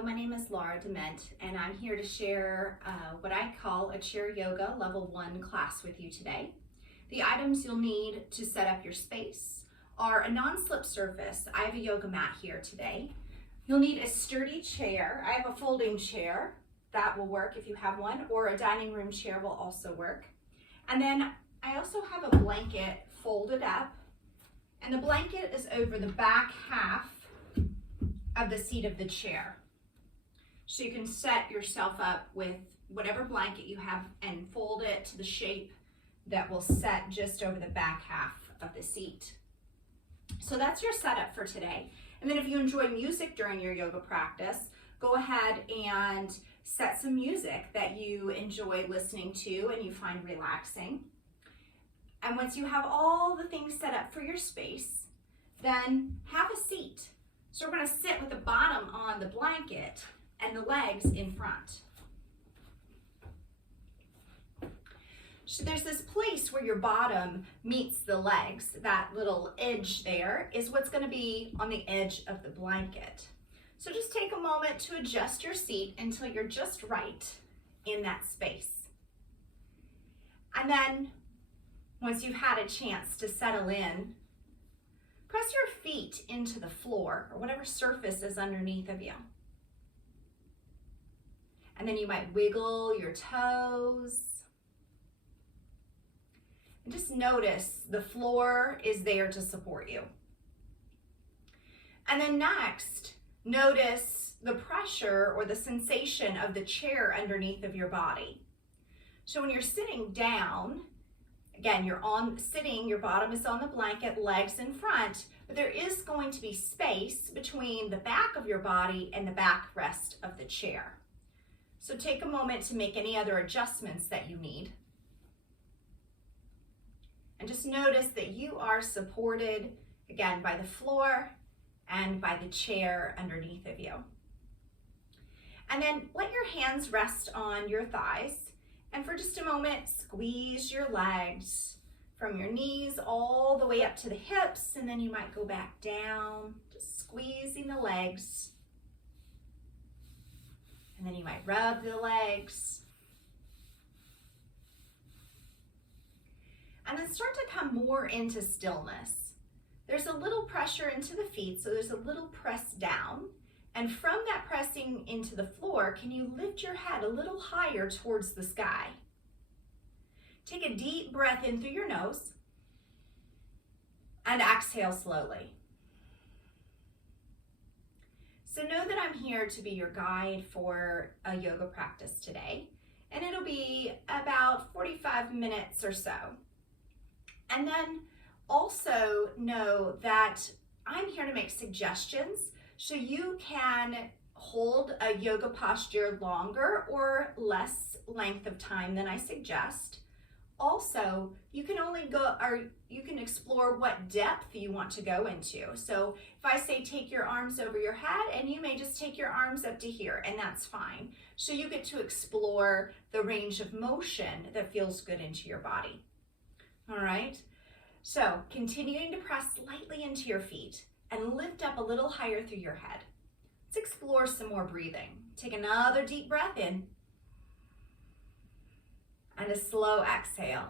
Hello, my name is Laura Dement, and I'm here to share what I call a chair yoga level 1 class with you today. The items you'll need to set up your space are a non-slip surface. I have a yoga mat here today. You'll need a sturdy chair. I have a folding chair. That will work if you have one, or a dining room chair will also work. And then I also have a blanket folded up, and the blanket is over the back half of the seat of the chair. So you can set yourself up with whatever blanket you have and fold it to the shape that will set just over the back half of the seat. So that's your setup for today. And then if you enjoy music during your yoga practice, go ahead and set some music that you enjoy listening to and you find relaxing. And once you have all the things set up for your space, then have a seat. So we're going to sit with the bottom on the blanket and the legs in front. So there's this place where your bottom meets the legs. That little edge there is what's going to be on the edge of the blanket. So just take a moment to adjust your seat until you're just right in that space. And then once you've had a chance to settle in, press your feet into the floor or whatever surface is underneath of you. And then you might wiggle your toes. And just notice the floor is there to support you. And then next, notice the pressure or the sensation of the chair underneath of your body. So when you're sitting down, again, you're sitting, your bottom is on the blanket, legs in front, but there is going to be space between the back of your body and the backrest of the chair. So take a moment to make any other adjustments that you need. And just notice that you are supported, again, by the floor and by the chair underneath of you. And then let your hands rest on your thighs. And for just a moment, squeeze your legs from your knees all the way up to the hips, and then you might go back down, just squeezing the legs. And then you might rub the legs. And then start to come more into stillness. There's a little pressure into the feet, so there's a little press down. And from that pressing into the floor, can you lift your head a little higher towards the sky? Take a deep breath in through your nose and exhale slowly. So know that I'm here to be your guide for a yoga practice today, and it'll be about 45 minutes or so. And then also know that I'm here to make suggestions so you can hold a yoga posture longer or less length of time than I suggest. Also, you can explore what depth you want to go into. So if I say take your arms over your head, and you may just take your arms up to here, and that's fine. So you get to explore the range of motion that feels good into your body. All right, so continuing to press lightly into your feet and lift up a little higher through your head. Let's explore some more breathing. Take another deep breath in and a slow exhale.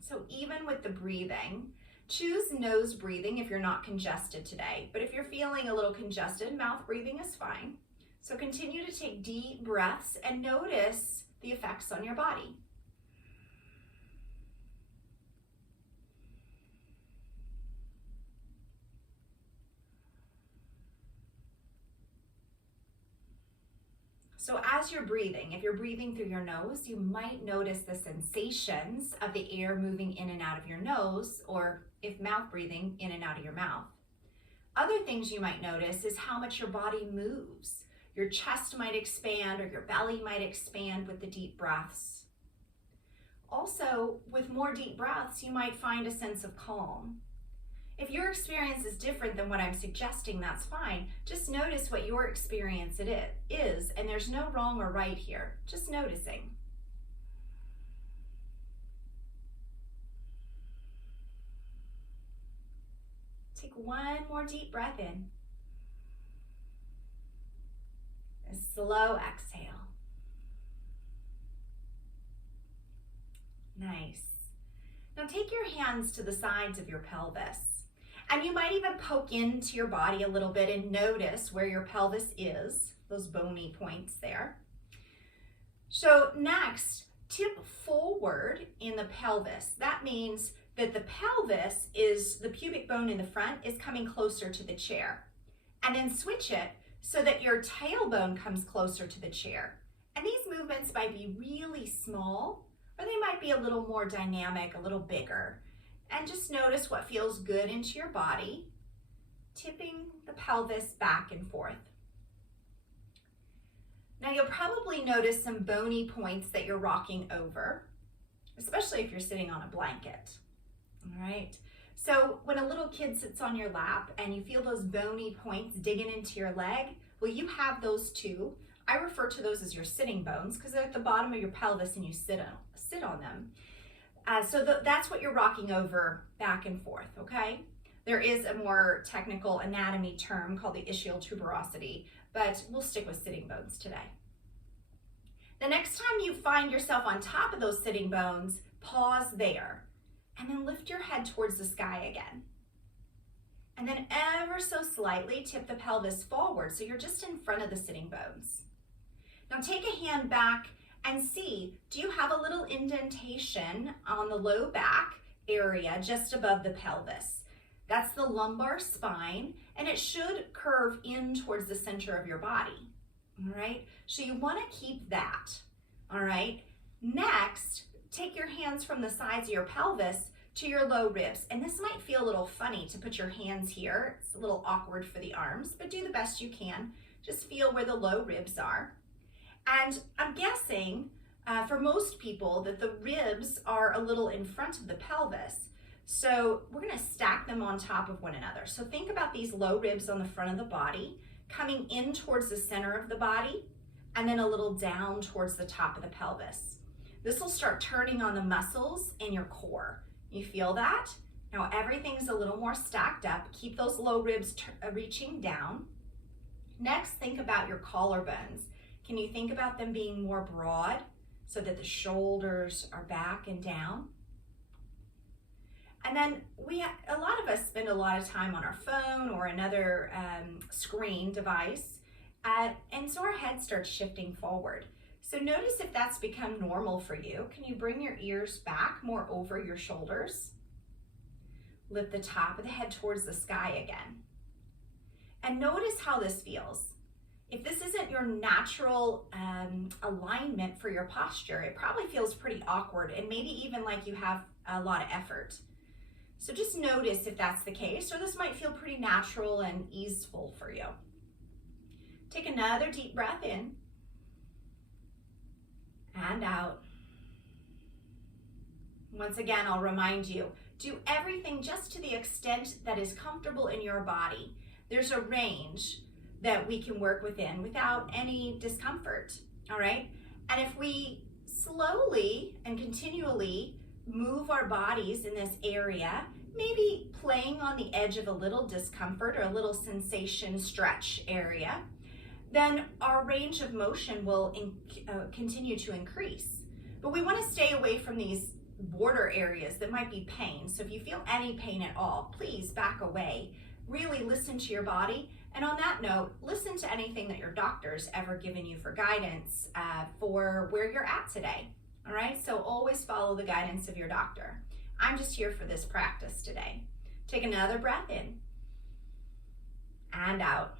So even with the breathing, choose nose breathing if you're not congested today. But if you're feeling a little congested, mouth breathing is fine. So continue to take deep breaths and notice the effects on your body. So as you're breathing, if you're breathing through your nose, you might notice the sensations of the air moving in and out of your nose, or if mouth breathing, in and out of your mouth. Other things you might notice is how much your body moves. Your chest might expand or your belly might expand with the deep breaths. Also, with more deep breaths, you might find a sense of calm. If your experience is different than what I'm suggesting, that's fine. Just notice what your experience is, and there's no wrong or right here, just noticing. Take one more deep breath in. A slow exhale. Nice. Now take your hands to the sides of your pelvis. And you might even poke into your body a little bit and notice where your pelvis is, those bony points there. So next, tip forward in the pelvis. That means that the pelvis is, the pubic bone in the front is coming closer to the chair. And then switch it so that your tailbone comes closer to the chair. And these movements might be really small, or they might be a little more dynamic, a little bigger. And just notice what feels good into your body, tipping the pelvis back and forth. Now you'll probably notice some bony points that you're rocking over, especially if you're sitting on a blanket. All right. So when a little kid sits on your lap and you feel those bony points digging into your leg, well, you have those too. I refer to those as your sitting bones because they're at the bottom of your pelvis and you sit on them. That's what you're rocking over back and forth, okay? There is a more technical anatomy term called the ischial tuberosity, but we'll stick with sitting bones today. The next time you find yourself on top of those sitting bones, pause there and then lift your head towards the sky again. And then ever so slightly tip the pelvis forward so you're just in front of the sitting bones. Now take a hand back and see, do you have a little indentation on the low back area just above the pelvis? That's the lumbar spine, and it should curve in towards the center of your body, all right? So you want to keep that, all right? Next, take your hands from the sides of your pelvis to your low ribs, and this might feel a little funny to put your hands here. It's a little awkward for the arms, but do the best you can. Just feel where the low ribs are. And I'm guessing for most people that the ribs are a little in front of the pelvis. So we're gonna stack them on top of one another. So think about these low ribs on the front of the body, coming in towards the center of the body, and then a little down towards the top of the pelvis. This will start turning on the muscles in your core. You feel that? Now everything's a little more stacked up. Keep those low ribs reaching down. Next, think about your collarbones. Can you think about them being more broad so that the shoulders are back and down? And then a lot of us spend a lot of time on our phone or another screen device, and so our head starts shifting forward. So notice if that's become normal for you. Can you bring your ears back more over your shoulders? Lift the top of the head towards the sky again. And notice how this feels. If this isn't your natural alignment for your posture, it probably feels pretty awkward and maybe even like you have a lot of effort. So just notice if that's the case, or this might feel pretty natural and easeful for you. Take another deep breath in and out. Once again, I'll remind you, do everything just to the extent that is comfortable in your body. There's a range that we can work within without any discomfort, all right? And if we slowly and continually move our bodies in this area, maybe playing on the edge of a little discomfort or a little sensation stretch area, then our range of motion will continue to increase. But we want to stay away from these border areas that might be pain. So if you feel any pain at all, please back away. Really listen to your body. And on that note, listen to anything that your doctor's ever given you for guidance for where you're at today. All right, so always follow the guidance of your doctor. I'm just here for this practice today. Take another breath in and out.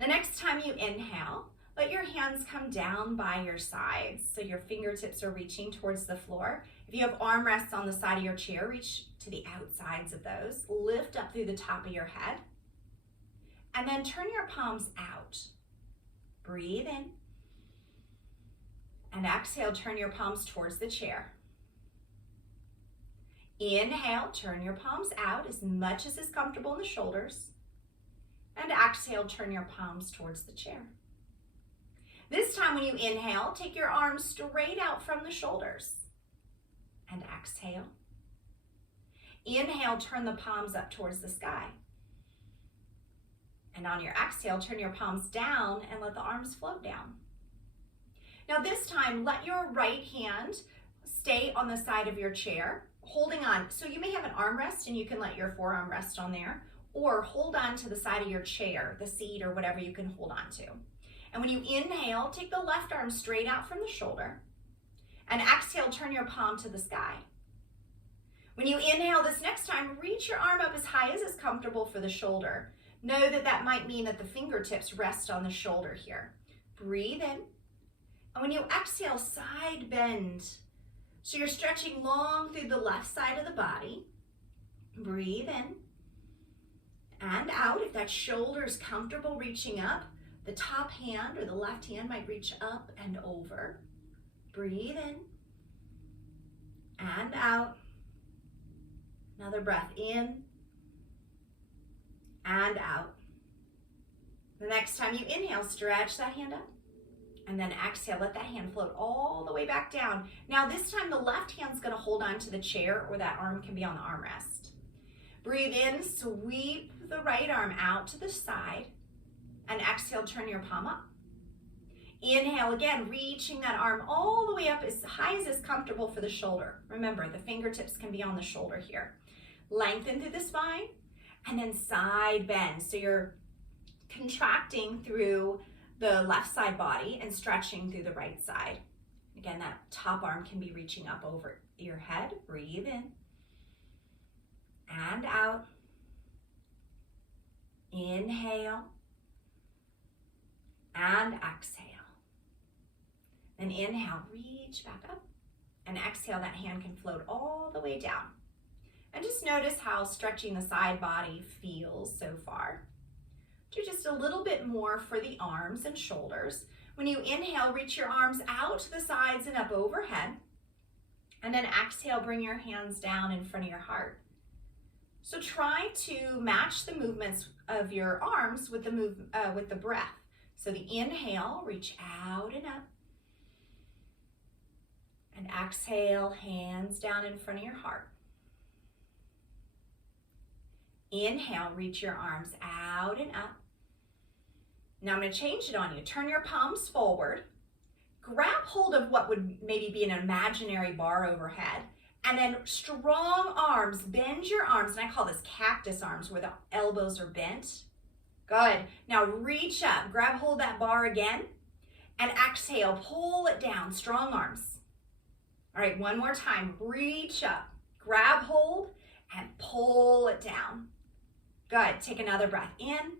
The next time you inhale, let your hands come down by your sides so your fingertips are reaching towards the floor. If you have armrests on the side of your chair, reach to the outsides of those. Lift up through the top of your head. And then turn your palms out. Breathe in. And exhale, turn your palms towards the chair. Inhale, turn your palms out as much as is comfortable in the shoulders. And exhale, turn your palms towards the chair. This time when you inhale, take your arms straight out from the shoulders. And exhale. Inhale, turn the palms up towards the sky. And on your exhale, turn your palms down and let the arms float down. Now this time, let your right hand stay on the side of your chair, holding on. So you may have an armrest and you can let your forearm rest on there, or hold on to the side of your chair, the seat or whatever you can hold on to. And when you inhale, take the left arm straight out from the shoulder. And exhale, turn your palm to the sky. When you inhale this next time, reach your arm up as high as is comfortable for the shoulder. Know that that might mean that the fingertips rest on the shoulder here. Breathe in. And when you exhale, side bend. So you're stretching long through the left side of the body. Breathe in and out. If that shoulder is comfortable reaching up, the top hand or the left hand might reach up and over. Breathe in and out. Another breath in and out. The next time you inhale, stretch that hand up. And then exhale, let that hand float all the way back down. Now this time the left hand's gonna hold on to the chair, or that arm can be on the armrest. Breathe in, sweep the right arm out to the side. And exhale, turn your palm up. Inhale again, reaching that arm all the way up as high as is comfortable for the shoulder. Remember, the fingertips can be on the shoulder here. Lengthen through the spine, and then side bend. So you're contracting through the left side body and stretching through the right side. Again, that top arm can be reaching up over your head. Breathe in and out. Inhale and exhale. Then inhale, reach back up, and exhale, that hand can float all the way down. And just notice how stretching the side body feels so far. Do just a little bit more for the arms and shoulders. When you inhale, reach your arms out to the sides and up overhead. And then exhale, bring your hands down in front of your heart. So try to match the movements of your arms with the breath. So the inhale, reach out and up. And exhale, hands down in front of your heart. Inhale, reach your arms out and up. Now I'm going to change it on you. Turn your palms forward. Grab hold of what would maybe be an imaginary bar overhead. And then strong arms, bend your arms. And I call this cactus arms, where the elbows are bent. Good. Now reach up, grab hold of that bar again. And exhale, pull it down, strong arms. All right, one more time. Reach up, grab hold, and pull it down. Good. Take another breath in.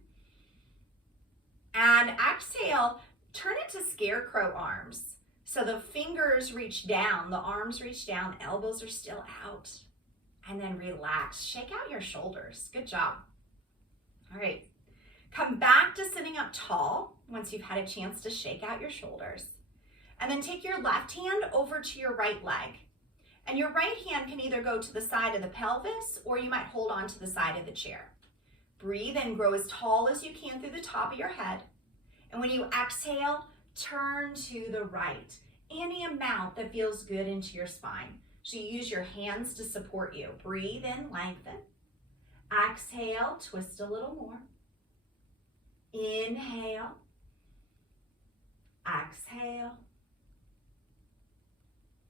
And exhale, turn it to scarecrow arms. So the fingers reach down, the arms reach down, elbows are still out. And then relax. Shake out your shoulders. Good job. All right. Come back to sitting up tall once you've had a chance to shake out your shoulders. And then take your left hand over to your right leg. And your right hand can either go to the side of the pelvis, or you might hold on to the side of the chair. Breathe in, grow as tall as you can through the top of your head. And when you exhale, turn to the right, any amount that feels good into your spine. So you use your hands to support you. Breathe in, lengthen. Exhale, twist a little more. Inhale. Exhale.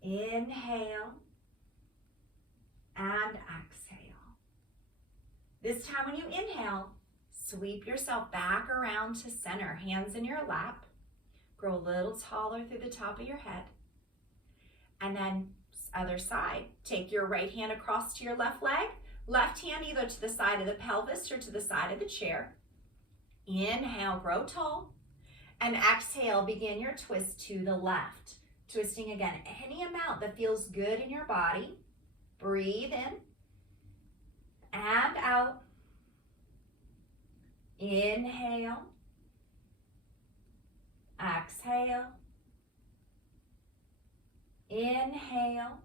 Inhale. And exhale. This time when you inhale, sweep yourself back around to center, hands in your lap. Grow a little taller through the top of your head. And then other side, take your right hand across to your left leg, left hand either to the side of the pelvis or to the side of the chair. Inhale, grow tall. And exhale, begin your twist to the left. Twisting again, any amount that feels good in your body. Breathe in and out. Inhale. Exhale. Inhale.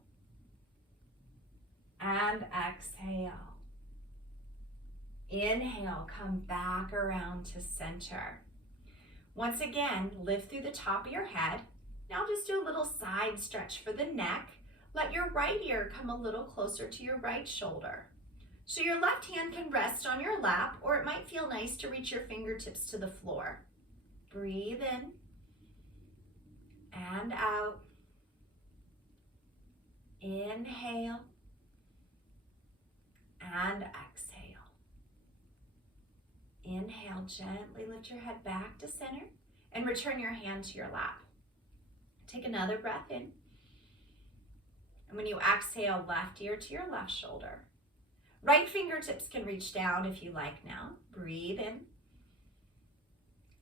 And exhale. Inhale, come back around to center. Once again, lift through the top of your head. Now just do a little side stretch for the neck. Let your right ear come a little closer to your right shoulder. So your left hand can rest on your lap, or it might feel nice to reach your fingertips to the floor. Breathe in and out. Inhale and exhale. Inhale, gently lift your head back to center and return your hand to your lap. Take another breath in. And when you exhale, left ear to your left shoulder. Right fingertips can reach down if you like now. Breathe in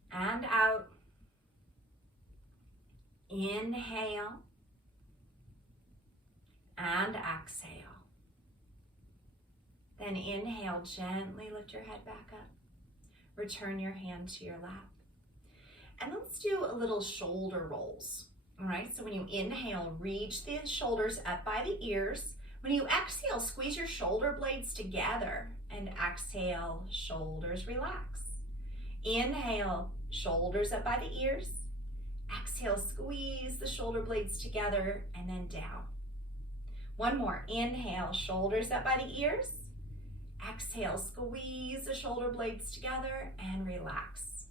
and out. Inhale and exhale. Then inhale, gently lift your head back up. Return your hand to your lap. And let's do a little shoulder rolls. All right, so when you inhale, reach the shoulders up by the ears. When you exhale, squeeze your shoulder blades together, and exhale, shoulders relax. Inhale, shoulders up by the ears. Exhale, squeeze the shoulder blades together and then down. One more. Inhale, shoulders up by the ears. Exhale, squeeze the shoulder blades together and relax.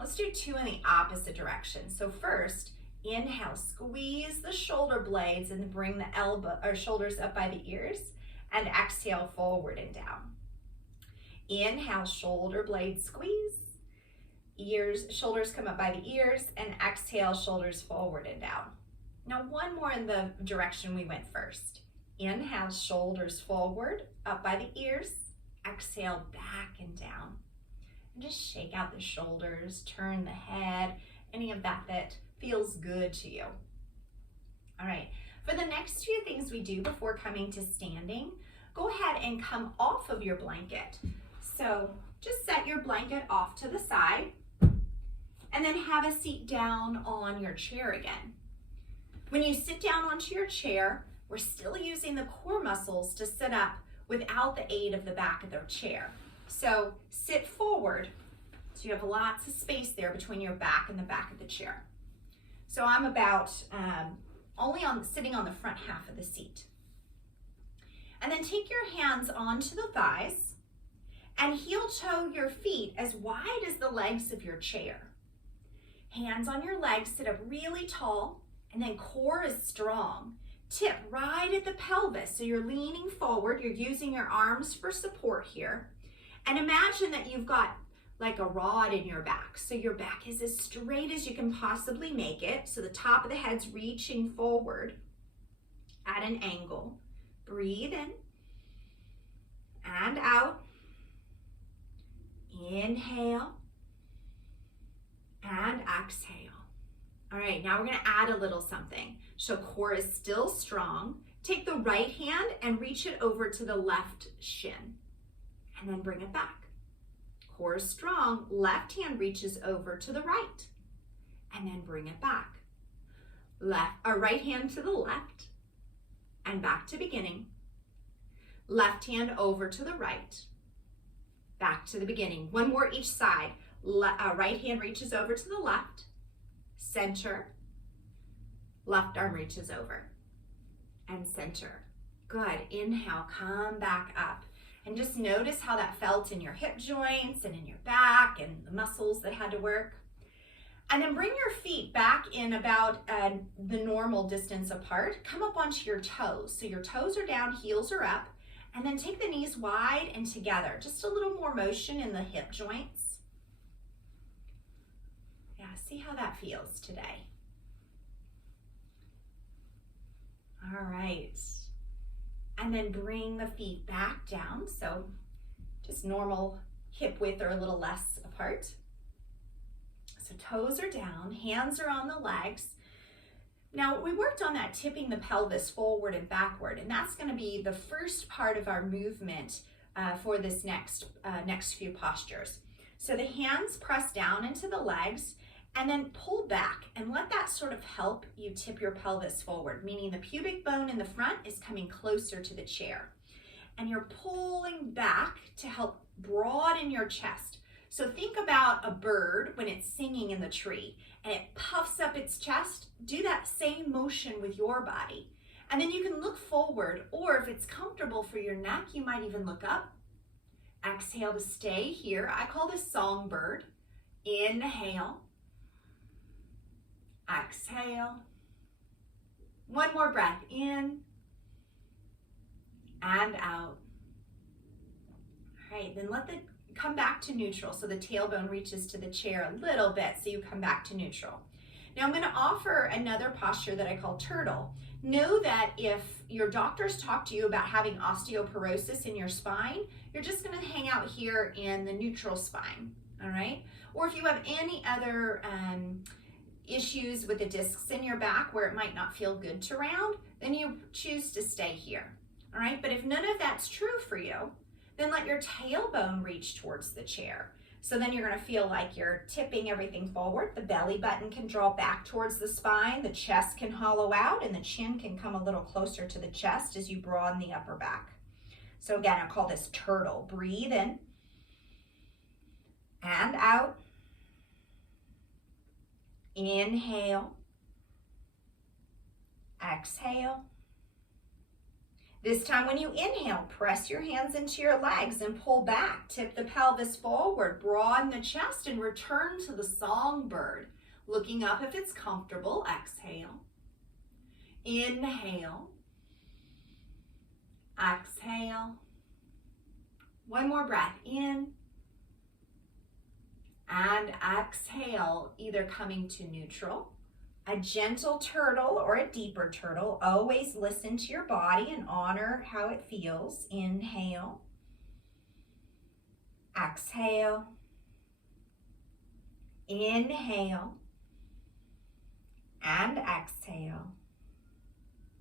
Let's do two in the opposite direction. So first, inhale, squeeze the shoulder blades and bring the shoulders up by the ears, and exhale, forward and down. Inhale, shoulder blades squeeze. Shoulders come up by the ears, and exhale, shoulders forward and down. Now one more in the direction we went first. Inhale, shoulders forward, up by the ears. Exhale, back and down. And just shake out the shoulders, turn the head, any of that feels good to you. All right, for the next few things we do before coming to standing, go ahead and come off of your blanket. So just set your blanket off to the side and then have a seat down on your chair again. When you sit down onto your chair, we're still using the core muscles to sit up without the aid of the back of their chair. So sit forward, so you have lots of space there between your back and the back of the chair. So I'm about sitting on the front half of the seat. And then take your hands onto the thighs and heel toe your feet as wide as the legs of your chair. Hands on your legs, sit up really tall, and then core is strong. Tip right at the pelvis, so you're leaning forward, you're using your arms for support here. And imagine that you've got like a rod in your back. So your back is as straight as you can possibly make it. So the top of the head's reaching forward at an angle. Breathe in and out. Inhale and exhale. All right, now we're gonna add a little something. So core is still strong. Take the right hand and reach it over to the left shin and then bring it back. Core is strong. Left hand reaches over to the right and then bring it back. Right hand to the left and back to beginning. Left hand over to the right, back to the beginning. One more each side. Right hand reaches over to the left, center. Left arm reaches over and center. Good. Inhale, come back up. And just notice how that felt in your hip joints and in your back and the muscles that had to work. And then bring your feet back in about the normal distance apart. Come up onto your toes. So your toes are down, heels are up. And then take the knees wide and together. Just a little more motion in the hip joints. Yeah, see how that feels today. All right. And then bring the feet back down. So just normal hip width or a little less apart. So toes are down, hands are on the legs. Now we worked on that tipping the pelvis forward and backward, and that's going to be the first part of our movement for this next few postures. So the hands press down into the legs and then pull back and let that sort of help you tip your pelvis forward, meaning the pubic bone in the front is coming closer to the chair. And you're pulling back to help broaden your chest. So think about a bird when it's singing in the tree and it puffs up its chest. Do that same motion with your body. And then you can look forward, or if it's comfortable for your neck, you might even look up. Exhale to stay here. I call this songbird. Inhale. Exhale. One more breath in and out. All right, then come back to neutral. So the tailbone reaches to the chair a little bit, so you come back to neutral. Now I'm going to offer another posture that I call turtle. Know that if your doctors talk to you about having osteoporosis in your spine, you're just going to hang out here in the neutral spine, all right? Or if you have any other issues with the discs in your back where it might not feel good to round, then you choose to stay here, all right? But if none of that's true for you, then let your tailbone reach towards the chair. So then you're going to feel like you're tipping everything forward. The belly button can draw back towards the spine, the chest can hollow out, and the chin can come a little closer to the chest as you broaden the upper back. So again, I call this turtle. Breathe in and out. Inhale. Exhale. This time when you inhale, press your hands into your legs and pull back. Tip the pelvis forward, broaden the chest, and return to the songbird. Looking up if it's comfortable. Exhale. Inhale. Exhale. One more breath in. And exhale, either coming to neutral, a gentle turtle or a deeper turtle. Always listen to your body and honor how it feels. Inhale. Exhale. Inhale. And exhale.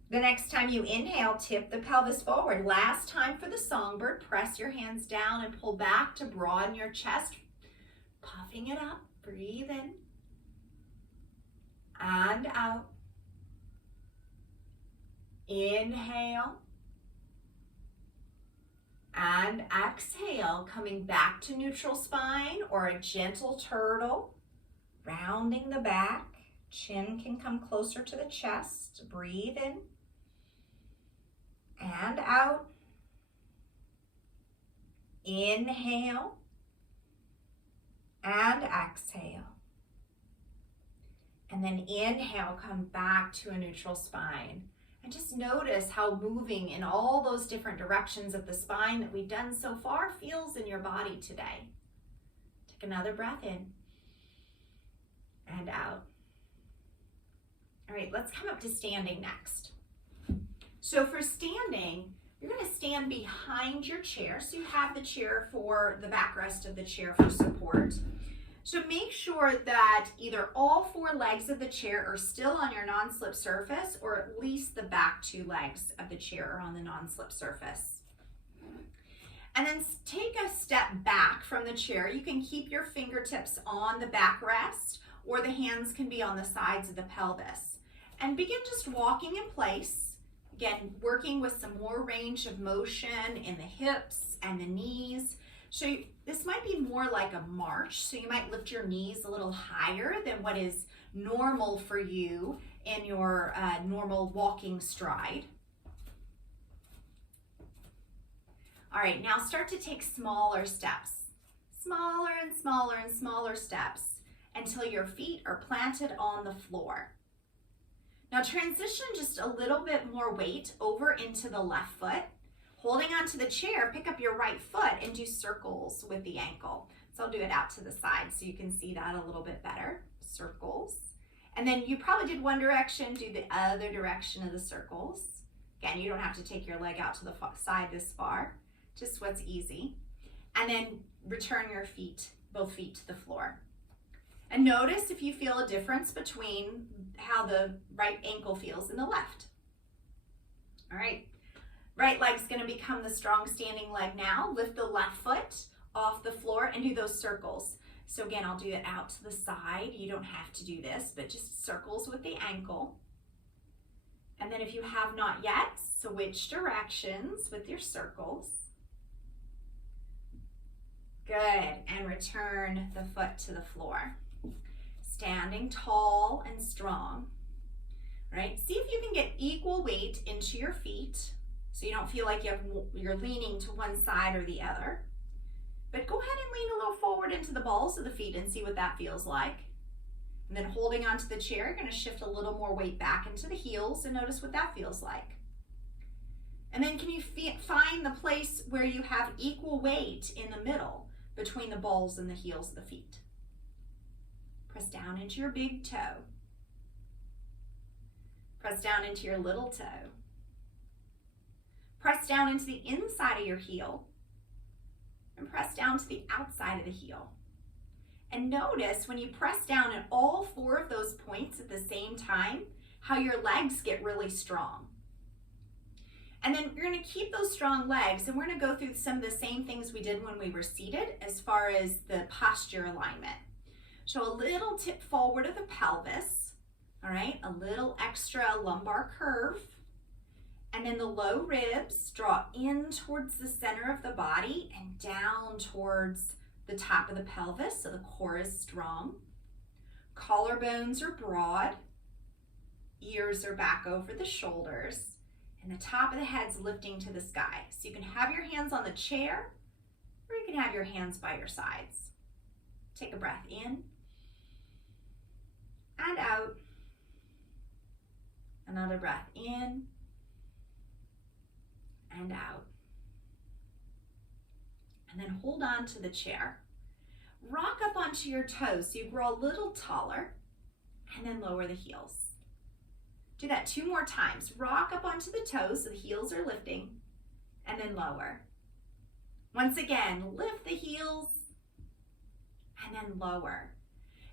The next time you inhale, tip the pelvis forward. Last time for the songbird, press your hands down and pull back to broaden your chest. Puffing it up. Breathe in. And out. Inhale. And exhale, coming back to neutral spine or a gentle turtle. Rounding the back. Chin can come closer to the chest. Breathe in. And out. Inhale. And exhale. And then inhale, come back to a neutral spine. And just notice how moving in all those different directions of the spine that we've done so far feels in your body today. Take another breath in and out. All right, let's come up to standing next. So for standing, you're going to stand behind your chair. So you have the chair for the backrest of the chair for support. So make sure that either all four legs of the chair are still on your non-slip surface, or at least the back two legs of the chair are on the non-slip surface. And then take a step back from the chair. You can keep your fingertips on the backrest, or the hands can be on the sides of the pelvis. And begin just walking in place. Again, working with some more range of motion in the hips and the knees. So this might be more like a march, so you might lift your knees a little higher than what is normal for you in your normal walking stride. All right, now start to take smaller steps. Smaller and smaller and smaller steps until your feet are planted on the floor. Now transition just a little bit more weight over into the left foot. Holding onto the chair, pick up your right foot and do circles with the ankle. So I'll do it out to the side so you can see that a little bit better. Circles. And then you probably did one direction, do the other direction of the circles. Again, you don't have to take your leg out to the side this far, just what's easy. And then return your feet, both feet to the floor. And notice if you feel a difference between how the right ankle feels and the left. All right. Right leg's going to become the strong standing leg now. Lift the left foot off the floor and do those circles. So again, I'll do it out to the side. You don't have to do this, but just circles with the ankle. And then if you have not yet, switch directions with your circles. Good, and return the foot to the floor. Standing tall and strong. All right, see if you can get equal weight into your feet so you don't feel like you're leaning to one side or the other. But go ahead and lean a little forward into the balls of the feet and see what that feels like. And then holding onto the chair, you're going to shift a little more weight back into the heels and notice what that feels like. And then can you find the place where you have equal weight in the middle between the balls and the heels of the feet? Press down into your big toe. Press down into your little toe. Press down into the inside of your heel. And press down to the outside of the heel. And notice when you press down at all 4 of those points at the same time, how your legs get really strong. And then you're going to keep those strong legs, and we're going to go through some of the same things we did when we were seated as far as the posture alignment. So a little tip forward of the pelvis, all right, a little extra lumbar curve. And then the low ribs draw in towards the center of the body and down towards the top of the pelvis, so the core is strong. Collarbones are broad. Ears are back over the shoulders. And the top of the head's lifting to the sky. So you can have your hands on the chair, or you can have your hands by your sides. Take a breath in and out. Another breath in and out. And then hold on to the chair. Rock up onto your toes so you grow a little taller, and then lower the heels. Do that 2 more times. Rock up onto the toes so the heels are lifting, and then lower. Once again, lift the heels, and then lower.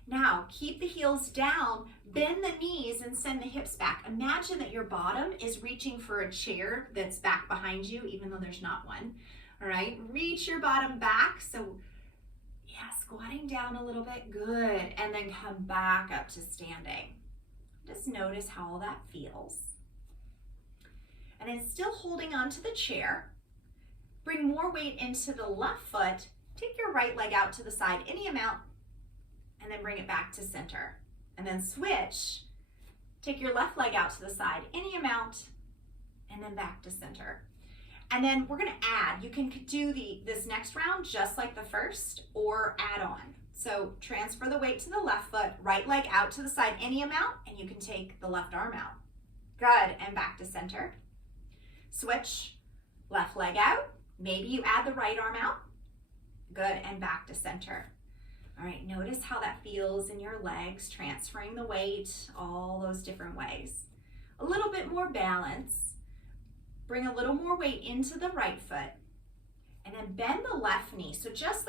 Now, keep the heels down, bend the knees, and send the hips back. Imagine that your bottom is reaching for a chair that's back behind you, even though there's not one. All right, reach your bottom back. So, yeah, squatting down a little bit, good. And then come back up to standing. Just notice how all that feels. And then still holding onto the chair, bring more weight into the left foot. Take your right leg out to the side, any amount, and then bring it back to center. And then switch. Take your left leg out to the side, any amount, and then back to center. And then we're gonna add. You can do this next round just like the first, or add on. So transfer the weight to the left foot, right leg out to the side, any amount, and you can take the left arm out. Good, and back to center. Switch, left leg out. Maybe you add the right arm out. Good, and back to center. All right, notice how that feels in your legs, transferring the weight all those different ways. A little bit more balance. Bring a little more weight into the right foot, and then bend the left knee. So just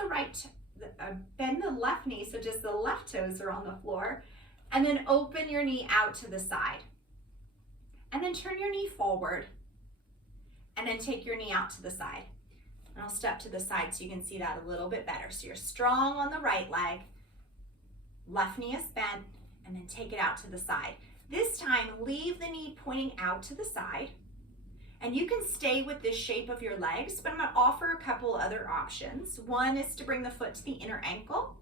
bend the left knee so just the left toes are on the floor, and then open your knee out to the side. And then turn your knee forward, and then take your knee out to the side. And I'll step to the side so you can see that a little bit better. So you're strong on the right leg, left knee is bent, and then take it out to the side. This time, leave the knee pointing out to the side. And you can stay with this shape of your legs, but I'm going to offer a couple other options. One is to bring the foot to the inner ankle,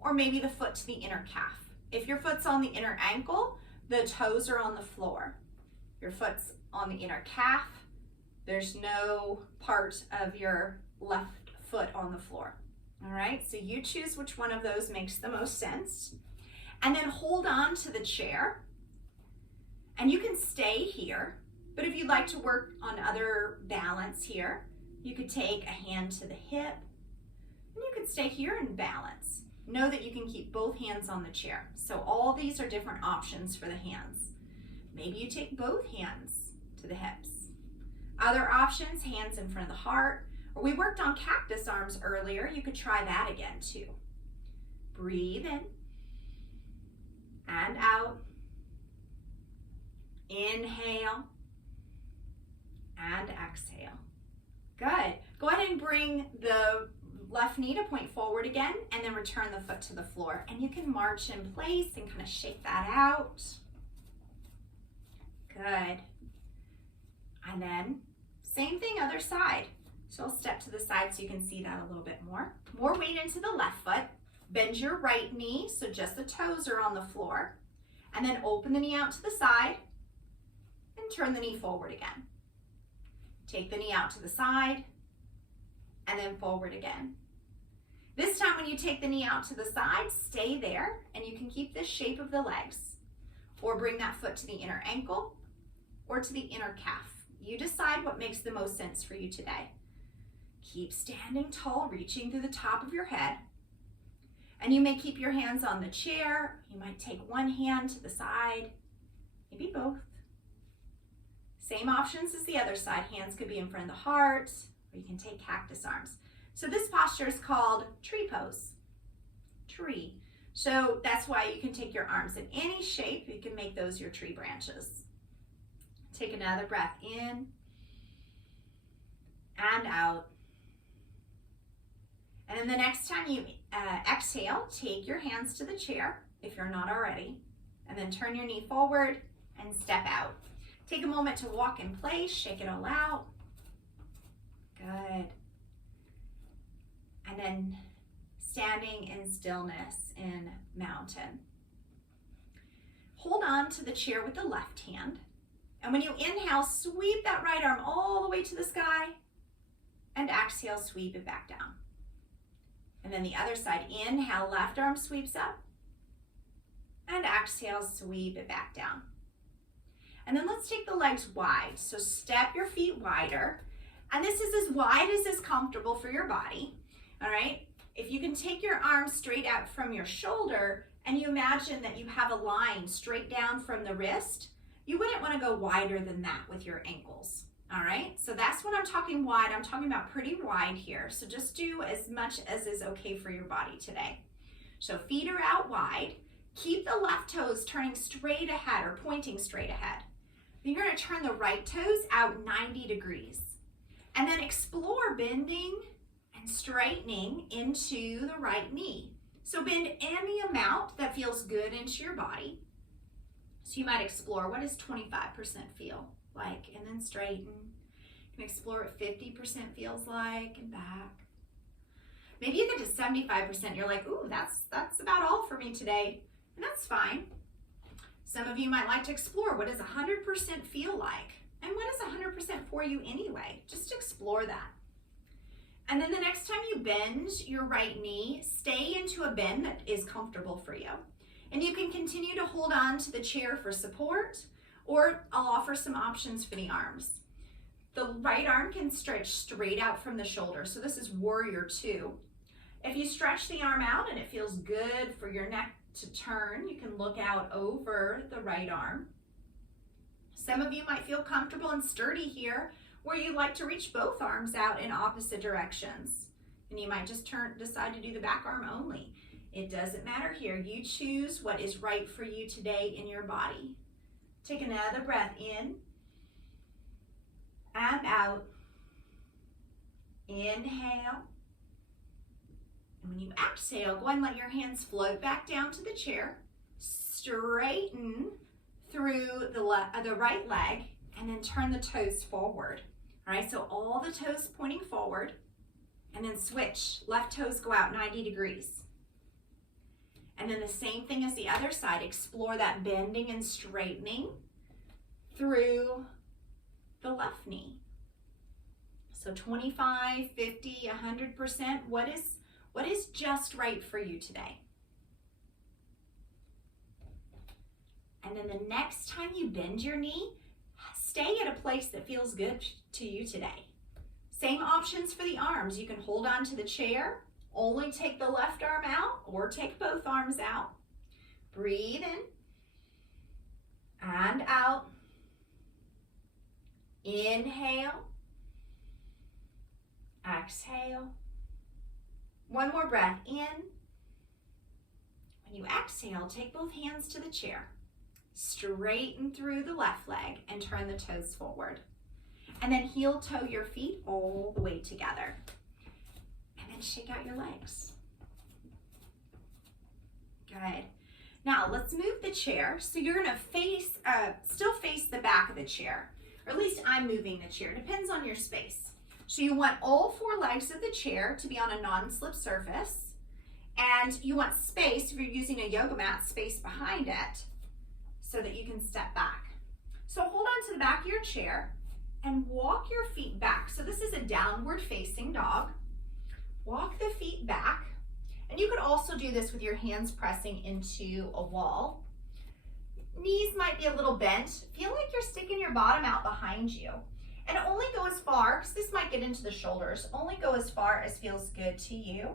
or maybe the foot to the inner calf. If your foot's on the inner ankle, the toes are on the floor. Your foot's on the inner calf, there's no part of your left foot on the floor. All right, so you choose which one of those makes the most sense. And then hold on to the chair. And you can stay here. But if you'd like to work on other balance here, you could take a hand to the hip, and you could stay here and balance. Know that you can keep both hands on the chair. So all these are different options for the hands. Maybe you take both hands to the hips. Other options, hands in front of the heart, or we worked on cactus arms earlier. You could try that again too. Breathe in and out. Inhale. And exhale. Good. Go ahead and bring the left knee to point forward again, and then return the foot to the floor. And you can march in place and kind of shake that out. Good. And then same thing, other side. So I'll step to the side so you can see that a little bit more. More weight into the left foot. Bend your right knee so just the toes are on the floor. And then open the knee out to the side. and turn the knee forward again. Take the knee out to the side and then forward again. This time when you take the knee out to the side, stay there and you can keep this shape of the legs or bring that foot to the inner ankle or to the inner calf. You decide what makes the most sense for you today. Keep standing tall, reaching through the top of your head. And you may keep your hands on the chair. You might take one hand to the side, maybe both. Same options as the other side. Hands could be in front of the heart, or you can take cactus arms. So this posture is called tree pose, tree. So that's why you can take your arms in any shape. You can make those your tree branches. Take another breath in and out. And then the next time you exhale, take your hands to the chair, if you're not already, and then turn your knee forward and step out. Take a moment to walk in place, shake it all out. Good. And then standing in stillness in mountain. Hold on to the chair with the left hand. And when you inhale, sweep that right arm all the way to the sky. And exhale, sweep it back down. And then the other side, inhale, left arm sweeps up. And exhale, sweep it back down. And then let's take the legs wide. So step your feet wider. And this is as wide as is comfortable for your body. All right? If you can take your arms straight out from your shoulder and you imagine that you have a line straight down from the wrist, you wouldn't want to go wider than that with your ankles. All right, so that's when I'm talking wide. I'm talking about pretty wide here. So just do as much as is okay for your body today. So feet are out wide. Keep the left toes turning straight ahead or pointing straight ahead. Then you're going to turn the right toes out 90 degrees. And then explore bending and straightening into the right knee. So bend any amount that feels good into your body. So you might explore, what does 25% feel like? And then straighten. You can explore what 50% feels like and back. Maybe you get to 75%. You're like, ooh, that's about all for me today. And that's fine. Some of you might like to explore, what does 100% feel like? And what is 100% for you anyway? Just explore that. And then the next time you bend your right knee, stay into a bend that is comfortable for you. And you can continue to hold on to the chair for support, or I'll offer some options for the arms. The right arm can stretch straight out from the shoulder. So this is warrior 2. If you stretch the arm out and it feels good for your neck to turn, you can look out over the right arm. Some of you might feel comfortable and sturdy here, where you like to reach both arms out in opposite directions. And you might just decide to do the back arm only. It doesn't matter here. You choose what is right for you today in your body. Take another breath in and out. Inhale. And when you exhale, go ahead and let your hands float back down to the chair. Straighten through the right leg and then turn the toes forward. All right, so all the toes pointing forward, and then switch. Left toes go out 90 degrees. And then the same thing as the other side. Explore that bending and straightening through the left knee. So 25, 50, 100%. What is just right for you today? And then the next time you bend your knee, stay at a place that feels good to you today. Same options for the arms. You can hold on to the chair, only take the left arm out, or take both arms out. Breathe in and out. Inhale. Exhale. One more breath in. When you exhale, take both hands to the chair. Straighten through the left leg and turn the toes forward. And then heel toe your feet all the way together. And then shake out your legs. Good. Now let's move the chair. So you're gonna still face the back of the chair, or at least I'm moving the chair. Depends on your space. So you want all 4 legs of the chair to be on a non-slip surface, and you want space, if you're using a yoga mat, space behind it so that you can step back. So hold on to the back of your chair and walk your feet back. So this is a downward facing dog. Walk the feet back. And you could also do this with your hands pressing into a wall. Knees might be a little bent. Feel like you're sticking your bottom out behind you. And only go as far, because this might get into the shoulders, only go as far as feels good to you.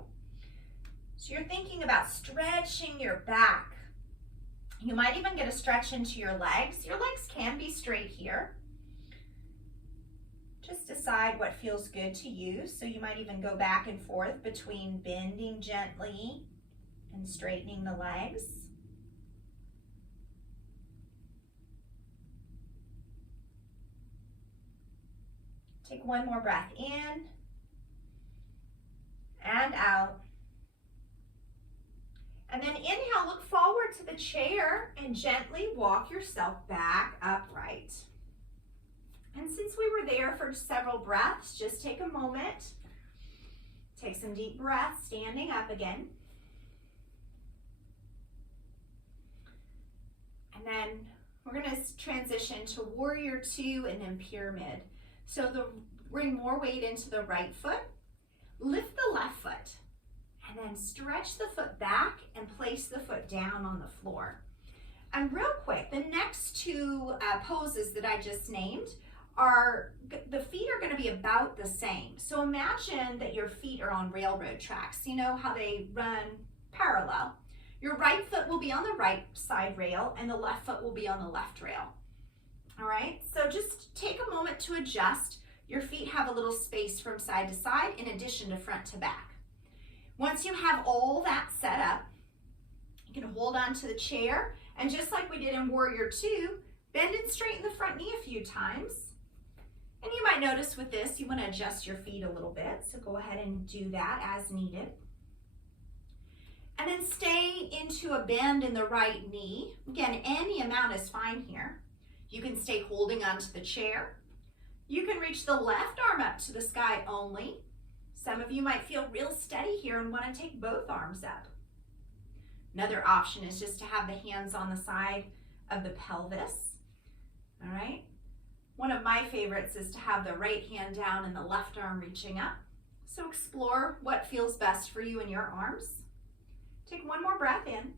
So you're thinking about stretching your back. You might even get a stretch into your legs. Your legs can be straight here. Just decide what feels good to you. So you might even go back and forth between bending gently and straightening the legs. Take one more breath in and out. And then inhale, look forward to the chair and gently walk yourself back upright. And since we were there for several breaths, just take a moment. Take some deep breaths, standing up again. And then we're going to transition to warrior two and then pyramid. So bring more weight into the right foot, lift the left foot, and then stretch the foot back and place the foot down on the floor. And real quick, the next two poses that I just named the feet are going to be about the same. So imagine that your feet are on railroad tracks. You know how they run parallel. Your right foot will be on the right side rail and the left foot will be on the left rail. All right, so just take a moment to adjust. Your feet have a little space from side to side in addition to front to back. Once you have all that set up, you can hold on to the chair, and just like we did in Warrior 2, bend and straighten the front knee a few times. And you might notice with this, you want to adjust your feet a little bit, so go ahead and do that as needed. And then stay into a bend in the right knee. Again, any amount is fine here. You can stay holding onto the chair. You can reach the left arm up to the sky only. Some of you might feel real steady here and want to take both arms up. Another option is just to have the hands on the side of the pelvis. All right. One of my favorites is to have the right hand down and the left arm reaching up. So explore what feels best for you in your arms. Take one more breath in.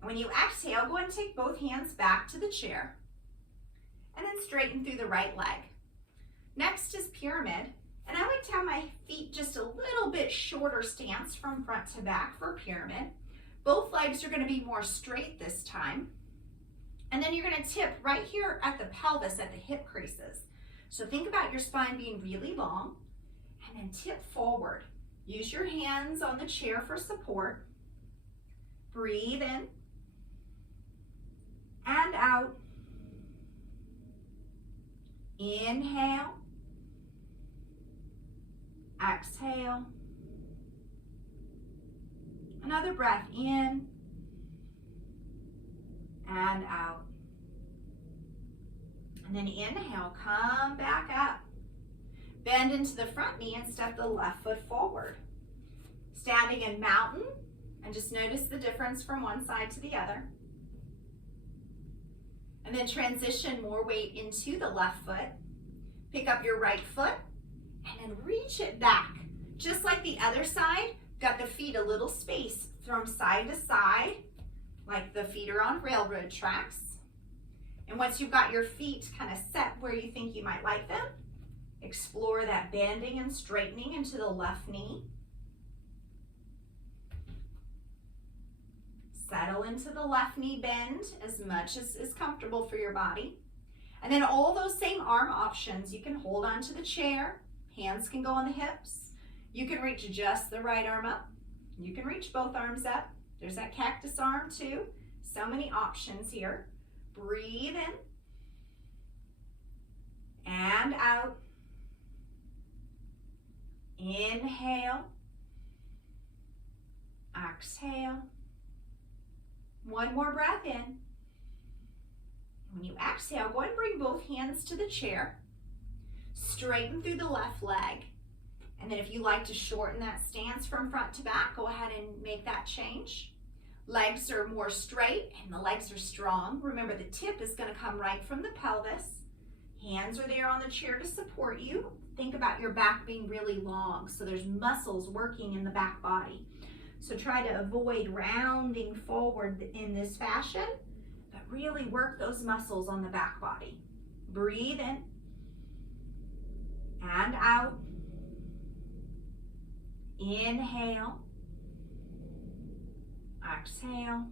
And when you exhale, go ahead and take both hands back to the chair. And then straighten through the right leg. Next is pyramid. And I like to have my feet just a little bit shorter stance from front to back for pyramid. Both legs are going to be more straight this time. And then you're going to tip right here at the pelvis, at the hip creases. So think about your spine being really long and then tip forward. Use your hands on the chair for support. Breathe in and out. Inhale. Exhale. Another breath in and out. And then inhale, come back up. Bend into the front knee and step the left foot forward. Standing in mountain, and just notice the difference from one side to the other. And then transition more weight into the left foot. Pick up your right foot and then reach it back. Just like the other side, got the feet a little space from side to side, like the feet are on railroad tracks. And once you've got your feet kind of set where you think you might like them, explore that bending and straightening into the left knee. Settle into the left knee bend as much as is comfortable for your body. And then all those same arm options, you can hold onto the chair, hands can go on the hips. You can reach just the right arm up. You can reach both arms up. There's that cactus arm too. So many options here. Breathe in and out. Inhale. Exhale. One more breath in. When you exhale, go ahead and bring both hands to the chair. Straighten through the left leg. And then if you like to shorten that stance from front to back, go ahead and make that change. Legs are more straight and the legs are strong. Remember, the tip is going to come right from the pelvis. Hands are there on the chair to support you. Think about your back being really long, so there's muscles working in the back body. So try to avoid rounding forward in this fashion, but really work those muscles on the back body. Breathe in and out. Inhale. Exhale.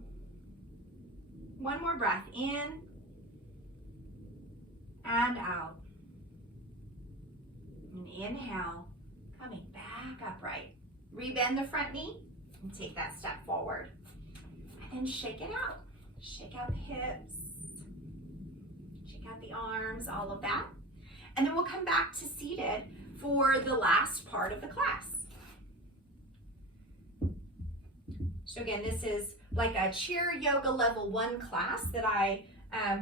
One more breath in and out. And inhale, coming back upright. Rebend the front knee and take that step forward. And then shake it out. Shake out the hips. Shake out the arms, all of that. And then we'll come back to seated for the last part of the class. So again, this is like a chair yoga level 1 class that I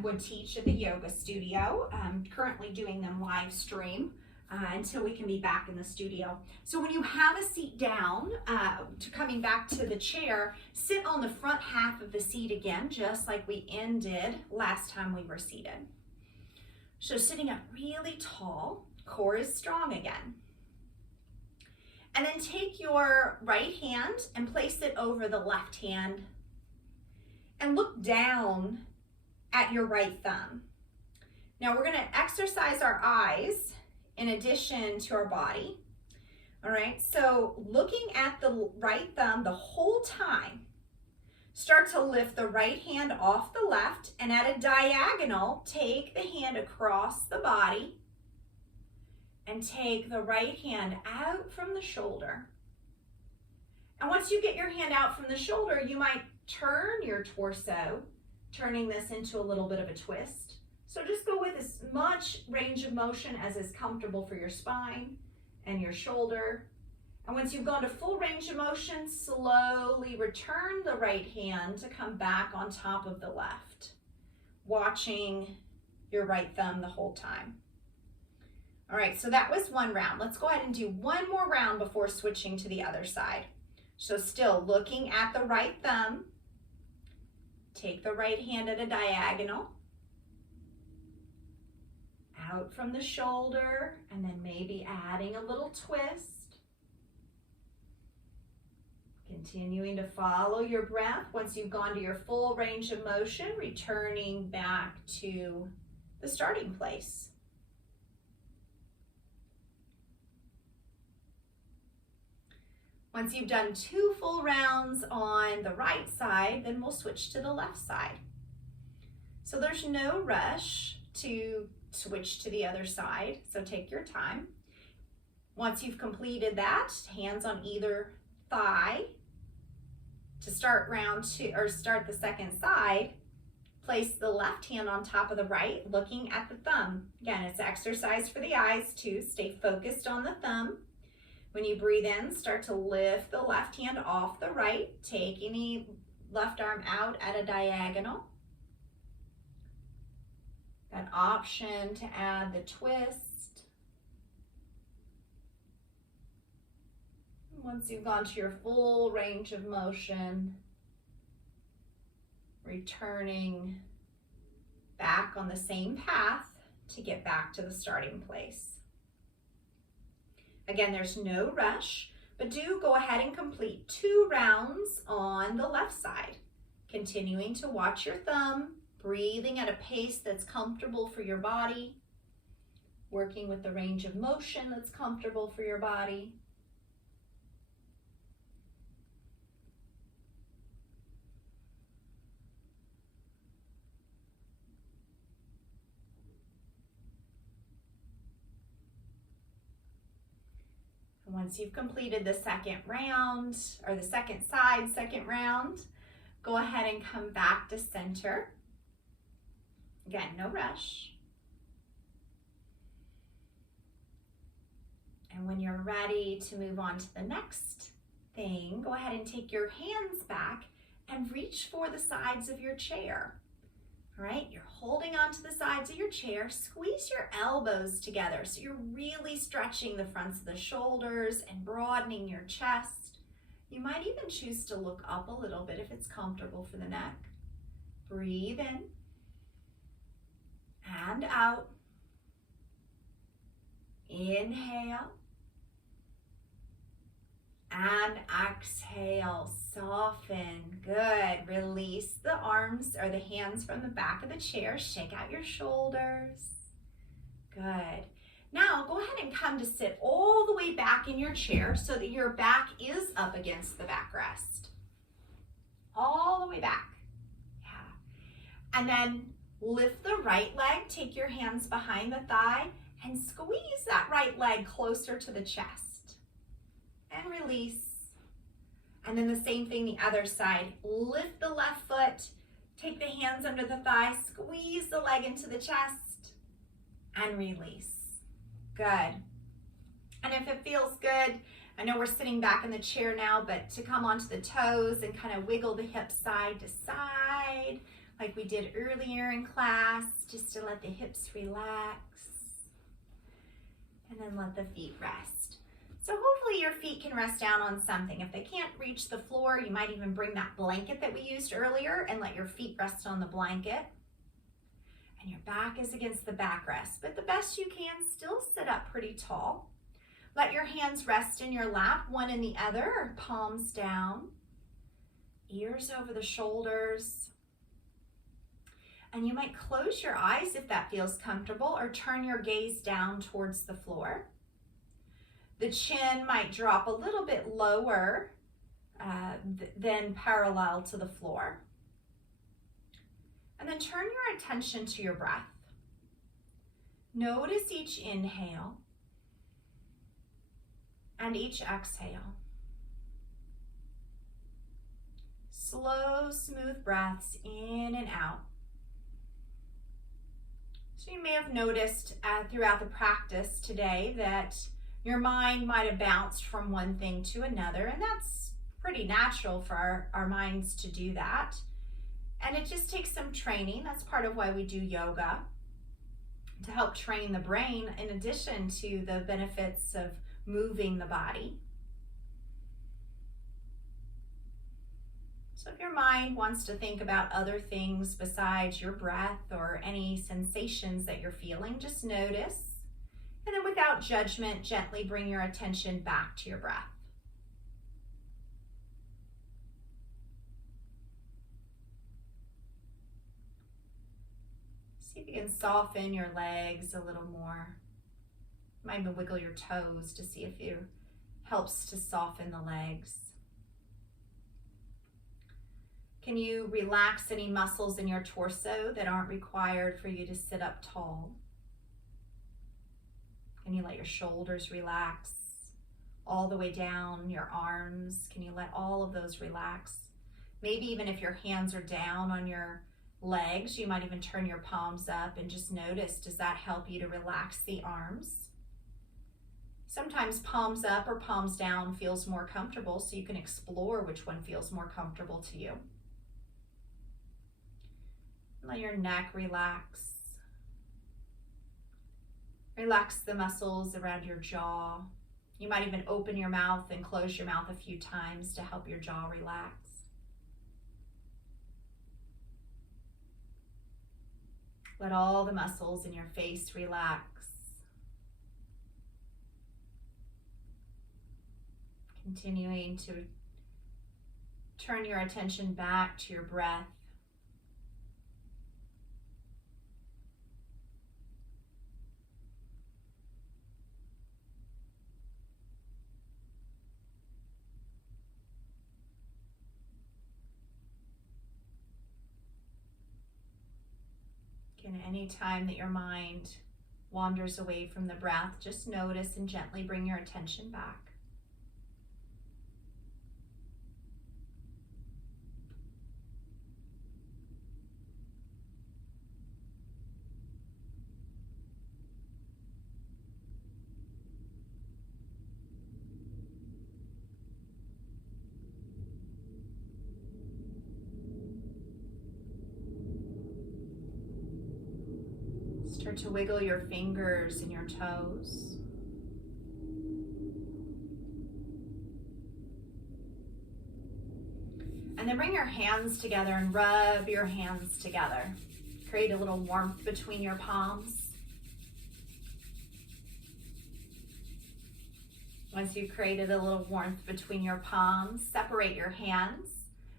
would teach at the yoga studio. I'm currently doing them live stream until we can be back in the studio. So when you have a seat down, coming back to the chair, sit on the front half of the seat again, just like we ended last time we were seated. So sitting up really tall, core is strong again. And then take your right hand and place it over the left hand and look down at your right thumb. Now we're gonna exercise our eyes in addition to our body. All right, so looking at the right thumb the whole time, start to lift the right hand off the left, and at a diagonal, take the hand across the body and take the right hand out from the shoulder. And once you get your hand out from the shoulder, you might turn your torso, turning this into a little bit of a twist. So just go with as much range of motion as is comfortable for your spine and your shoulder. And once you've gone to full range of motion, slowly return the right hand to come back on top of the left, watching your right thumb the whole time. All right, so that was one round. Let's go ahead and do one more round before switching to the other side. So still looking at the right thumb, take the right hand at a diagonal, out from the shoulder, and then maybe adding a little twist. Continuing to follow your breath. Once you've gone to your full range of motion, returning back to the starting place. Once you've done 2 full rounds on the right side, then we'll switch to the left side. So there's no rush to switch to the other side, so take your time. Once you've completed that, hands on either thigh. To start round 2, or start the second side, place the left hand on top of the right, looking at the thumb. Again, it's exercise for the eyes too. Stay focused on the thumb. When you breathe in, start to lift the left hand off the right. Take any left arm out at a diagonal. An option to add the twist. Once you've gone to your full range of motion, returning back on the same path to get back to the starting place. Again, there's no rush, but do go ahead and complete 2 rounds on the left side. Continuing to watch your thumb, breathing at a pace that's comfortable for your body, working with the range of motion that's comfortable for your body. Once you've completed the second round, or the second round, go ahead and come back to center. Again, no rush. And when you're ready to move on to the next thing, go ahead and take your hands back and reach for the sides of your chair. All right, you're holding onto the sides of your chair. Squeeze your elbows together so you're really stretching the fronts of the shoulders and broadening your chest. You might even choose to look up a little bit if it's comfortable for the neck. Breathe in and out. Inhale and exhale. Soften. Good. Release the arms or the hands from the back of the chair. Shake out your shoulders. Good. Now go ahead and come to sit all the way back in your chair so that your back is up against the backrest. All the way back. Yeah. And then lift the right leg, take your hands behind the thigh, and squeeze that right leg closer to the chest. And release. And then the same thing the other side. Lift the left foot, take the hands under the thigh, squeeze the leg into the chest, and release. Good. And if it feels good, I know we're sitting back in the chair now, but to come onto the toes and kind of wiggle the hips side to side, like we did earlier in class, just to let the hips relax. And then let the feet rest. So hopefully your feet can rest down on something. If they can't reach the floor, you might even bring that blanket that we used earlier and let your feet rest on the blanket. And your back is against the backrest, but the best you can, still sit up pretty tall. Let your hands rest in your lap, one in the other, or palms down. Ears over the shoulders. And you might close your eyes if that feels comfortable, or turn your gaze down towards the floor. The chin might drop a little bit lower than parallel to the floor. And then turn your attention to your breath. Notice each inhale and each exhale. Slow, smooth breaths in and out. So you may have noticed throughout the practice today that your mind might have bounced from one thing to another, and that's pretty natural for our minds to do that. And it just takes some training. That's part of why we do yoga, to help train the brain in addition to the benefits of moving the body. So if your mind wants to think about other things besides your breath or any sensations that you're feeling, just notice. And then without judgment, gently bring your attention back to your breath. See if you can soften your legs a little more. You might even wiggle your toes to see if it helps to soften the legs. Can you relax any muscles in your torso that aren't required for you to sit up tall? Can you let your shoulders relax all the way down, your arms? Can you let all of those relax? Maybe even if your hands are down on your legs, you might even turn your palms up and just notice, does that help you to relax the arms? Sometimes palms up or palms down feels more comfortable, so you can explore which one feels more comfortable to you. Let your neck relax. Relax the muscles around your jaw. You might even open your mouth and close your mouth a few times to help your jaw relax. Let all the muscles in your face relax. Continuing to turn your attention back to your breath. Again, any time that your mind wanders away from the breath, just notice and gently bring your attention back. Start to wiggle your fingers and your toes. And then bring your hands together and rub your hands together. Create a little warmth between your palms. Once you've created a little warmth between your palms, separate your hands.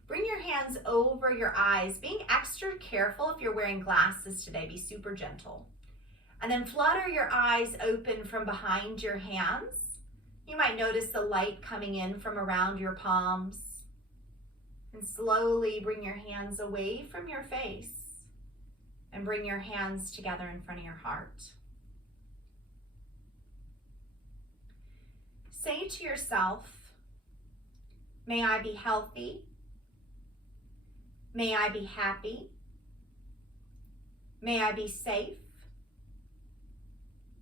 Bring your hands over your eyes, being extra careful if you're wearing glasses today. Be super gentle. And then flutter your eyes open from behind your hands. You might notice the light coming in from around your palms. And slowly bring your hands away from your face and bring your hands together in front of your heart. Say to yourself, may I be healthy. May I be happy. May I be safe.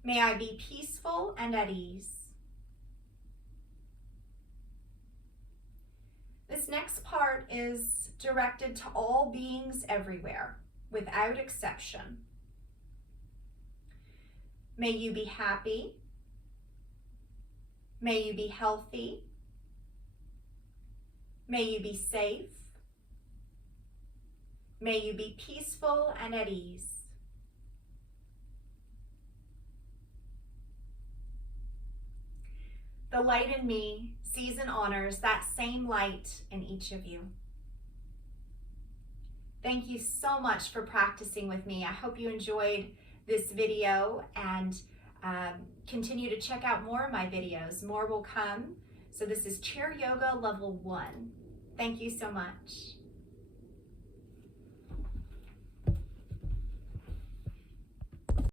May I be peaceful and at ease. This next part is directed to all beings everywhere, without exception. May you be happy. May you be healthy. May you be safe. May you be peaceful and at ease. The light in me sees and honors that same light in each of you. Thank you so much for practicing with me. I hope you enjoyed this video and continue to check out more of my videos. More will come. So this is Chair Yoga Level 1. Thank you so much.